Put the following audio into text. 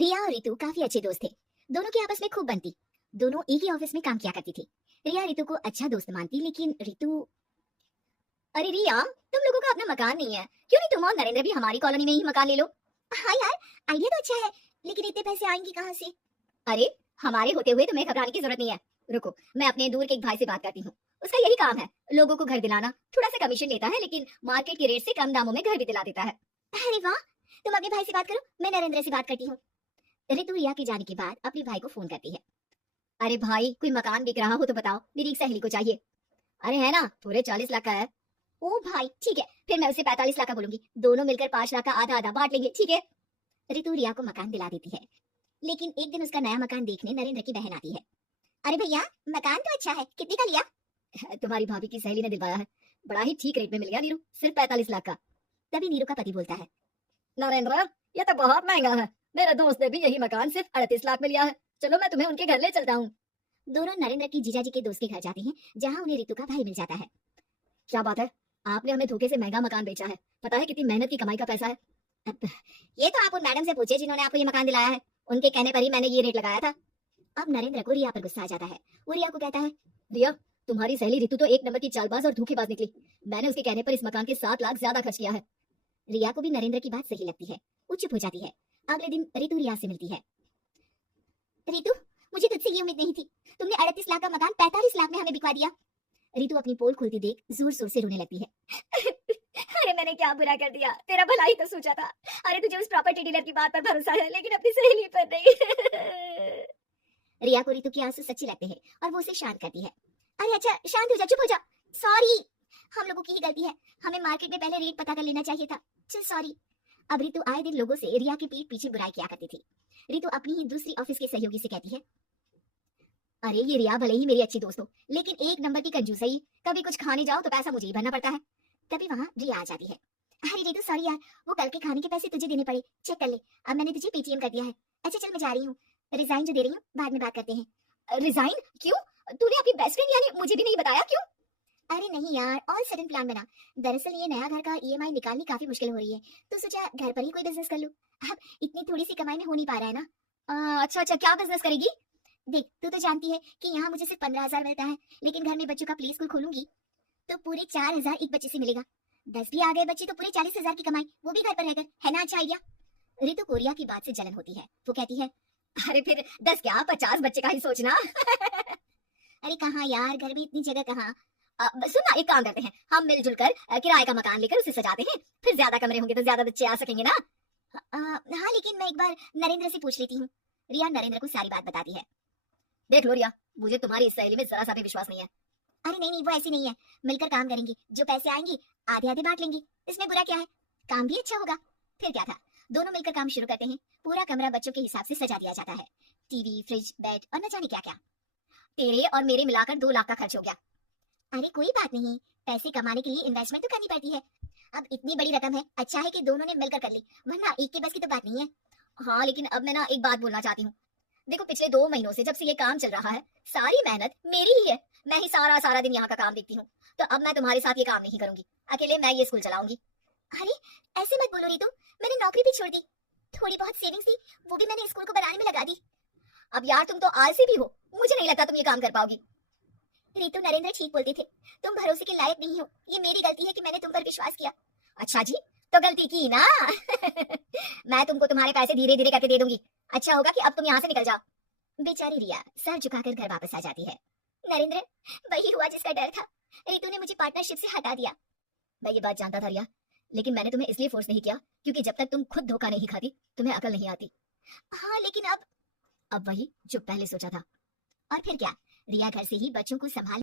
रिया और रितु काफी अच्छे दोस्त थे। दोनों की आपस में खूब बनती। दोनों एक ही ऑफिस में काम किया करती थी। रिया रितु को अच्छा दोस्त मानती, लेकिन रितु। अरे रिया, तुम लोगों का अपना मकान नहीं है, क्यों नहीं तुम और नरेंद्र भी हमारी कॉलोनी में ही मकान ले लो। हाँ यार, आइडिया तो अच्छा है, लेकिन इतने पैसे आएंगे कहाँ से? अरे, हमारे होते हुए तुम्हें घबराने की जरूरत नहीं है। रुको, मैं अपने दूर के एक भाई से बात करती हूँ। उसका यही काम है, लोगों को घर दिलाना। थोड़ा सा कमीशन लेता है, लेकिन मार्केट के रेट से कम दामों में घर भी दिला देता है। अरे वाह, तुम अपने भाई से बात करो, मैं नरेंद्र से बात करती हूँ। रितु रिया के जाने के बाद अपने भाई को फोन करती है। अरे भाई, कोई मकान बिक रहा हो तो बताओ, मेरी एक सहेली को चाहिए। अरे है ना, पूरे 40 लाख का है। ओ भाई ठीक है, फिर मैं उसे 45 लाख का बोलूंगी, दोनों मिलकर 5 लाख का आधा आधा बांट लेंगे, ठीक है। रितु रिया को मकान दिला देती है, लेकिन एक दिन उसका नया मकान देखने नरेंद्र की बहन आती है। अरे भैया, मकान तो अच्छा है, कितने का लिया? तुम्हारी भाभी की सहेली ने दिलवाया है, बड़ा ही ठीक रेट में मिल गया नीरू, सिर्फ 45 लाख का। तभी नीरू का पति बोलता है, नरेंद्र, ये तो बहुत महंगा है, मेरे दोस्त ने भी यही मकान सिर्फ 38 लाख में लिया है, चलो मैं तुम्हें उनके घर ले चलता हूँ। दोनों नरेंद्र की जीजाजी के दोस्त के घर जाते हैं, जहाँ उन्हें रितु का भाई मिल जाता है। क्या बात है, आपने हमें धोखे से महंगा मकान बेचा है, पता है कितनी मेहनत की कमाई का पैसा है। अब ये तो आप उन मैडम से पूछे जिन्होंने आपको ये मकान दिलाया है, उनके कहने पर ही मैंने ये रेट लगाया था। अब नरेंद्र को रिया पर गुस्सा आ जाता है। वो रिया को कहता है, रिया, तुम्हारी सहेली रितु तो एक नंबर की चालबाज और धोखेबाज निकली, मैंने उसके कहने पर इस मकान के 7 लाख ज्यादा खर्च किया है। रिया को भी नरेंद्र की बात सही लगती है, वो चुप हो जाती है। अगले दिन रितु रिया से मिलती है। रितु, मुझे तुझसे ये उम्मीद नहीं थी, तुमने 38 लाख का मकान 45 लाख में हमें बिकवा दिया। रितु अपनी पोल खुलती देख जोर जोर से रोने लगती है। अरे मैंने क्या बुरा कर दिया, तेरा भला ही तो सोचा था। अरे तुझे उस प्रॉपर्टी डीलर की बात पर भरोसा है, लेकिन अपनी सहेली पर नहीं। रिया को रितु के आंसू सच्चे लगते हैं और वो उसे शांत करती है। अरे अच्छा, शांत हो जा, चुप हो जा। सॉरी, हम लोगों की ही गलती है, हमें मार्केट में पहले रेट पता कर लेना चाहिए था। चल सॉरी। अब रितु आए दिन लोगों से रिया की पीठ पीछे बुराई किया करती थी। रितु अपनी ही दूसरी ऑफिस के सहयोगी से कहती है, अरे ये रिया भले ही मेरी अच्छी दोस्त हो, लेकिन एक नंबर की कंजूस है ही, कभी कुछ खाने जाओ तो पैसा मुझे ही भरना पड़ता है। तभी वहाँ रिया आ जाती है। अरे रितु सॉरी यार, वो कल के खाने के पैसे तुझे देने पड़े, चेक कर ले, अब मैंने तुझे पेटीएम कर दिया है। अच्छा चल, मैं जा रही हूँ, रिजाइन जो दे रही हूँ, बाद में बात करते हैं। रिजाइन क्यों? तूने अपनी बेस्ट फ्रेंड यानी मुझे भी नहीं बताया, क्यों? अरे नहीं यार, ऑल सडन प्लान बना। दरअसल ये नया घर का ईएमआई निकालनी काफी मुश्किल हो रही है, तो सोचा घर पर ही कोई बिजनेस कर लूं। अब इतनी थोड़ी सी कमाई में हो नहीं पा रहा है ना। अच्छा अच्छा, क्या बिजनेस करेगी? देख, तू तो जानती है कि यहाँ मुझे सिर्फ 15,000 मिलता है, लेकिन घर में बच्चों का प्ले स्कूल खोलूंगी तो पूरे 4,000 एक बच्चे से मिलेगा। 10 भी आ गए बच्चे तो पूरे 40,000 की कमाई, वो भी घर पर रहकर, है ना अच्छा आइडिया? रितु को रिया की बात से जलन होती है, वो कहती है, अरे फिर 10 क्या 50 बच्चे का ही सोचना। अरे कहाँ यार, घर में इतनी जगह कहाँ। सुन ना, एक काम करते हैं, हम मिलजुल कर किराए का मकान लेकर उसे सजाते हैं, फिर ज्यादा कमरे होंगे तो ज्यादा बच्चे आ सकेंगे ना। हाँ, लेकिन मैं एक बार नरेंद्र से पूछ लेती हूँ। रिया नरेंद्र को सारी बात बताती है। देख लो रिया, मुझे तुम्हारी इस सहेली में जरा सा भी विश्वास नहीं है। अरे नहीं नहीं, वो ऐसी नहीं है, मिलकर काम करेंगे, जो पैसे आएंगे आधे आधे बांट लेंगे, इसमें बुरा क्या है, काम भी अच्छा होगा। फिर क्या था, दोनों मिलकर काम शुरू करते हैं। पूरा कमरा बच्चों के हिसाब से सजा दिया जाता है, टीवी, फ्रिज, बेड और न जाने क्या क्या। तेरे और मेरे मिलाकर 2 लाख का खर्च हो गया। अरे कोई बात नहीं, पैसे कमाने के लिए इन्वेस्टमेंट तो करनी पड़ती है। अब इतनी बड़ी रकम है, अच्छा है कि दोनों ने मिलकर कर ली, वरना एक के बस की तो बात नहीं है। हाँ लेकिन अब मैं ना एक बात बोलना चाहती हूँ। देखो, पिछले 2 महीनों से जब से ये काम चल रहा है, सारी मेहनत मेरी ही है, मैं ही सारा सारा दिन यहाँ का काम देखती हूँ, तो अब मैं तुम्हारे साथ ये काम नहीं करूंगी, अकेले मैं ये स्कूल चलाऊंगी। अरे ऐसे मत बोलो रितु, मैंने नौकरी भी छोड़ दी, थोड़ी बहुत सेविंग्स थी वो भी मैंने स्कूल को बनाने में लगा दी। अब यार तुम तो आलसी भी हो, मुझे नहीं लगता तुम ये काम कर पाओगी। रितु, नरेंद्र ठीक बोलते थे, तुम भरोसे के लायक नहीं हो, ये मेरी गलती है कि मैंने तुम पर विश्वास किया। अच्छा जी, तो गलती की ना। मैं तुमको तुम्हारे पैसे धीरे धीरे करके दे दूंगी, अच्छा होगा कि अब तुम यहाँ से निकल जाओ। बेचारी रिया सर झुकाकर घर वापस आ जाती है। नरेंद्र, वही हुआ जिसका डर था, रितु ने मुझे पार्टनरशिप से हटा दिया। मैं ये बात जानता था रिया, लेकिन मैंने तुम्हें इसलिए फोर्स नहीं किया क्योंकि जब तक तुम खुद धोखा नहीं खाती तुम्हें अकल नहीं आती। हाँ लेकिन अब वही जो पहले सोचा था। और फिर क्या, रिया घर से ही बच्चों को संभाल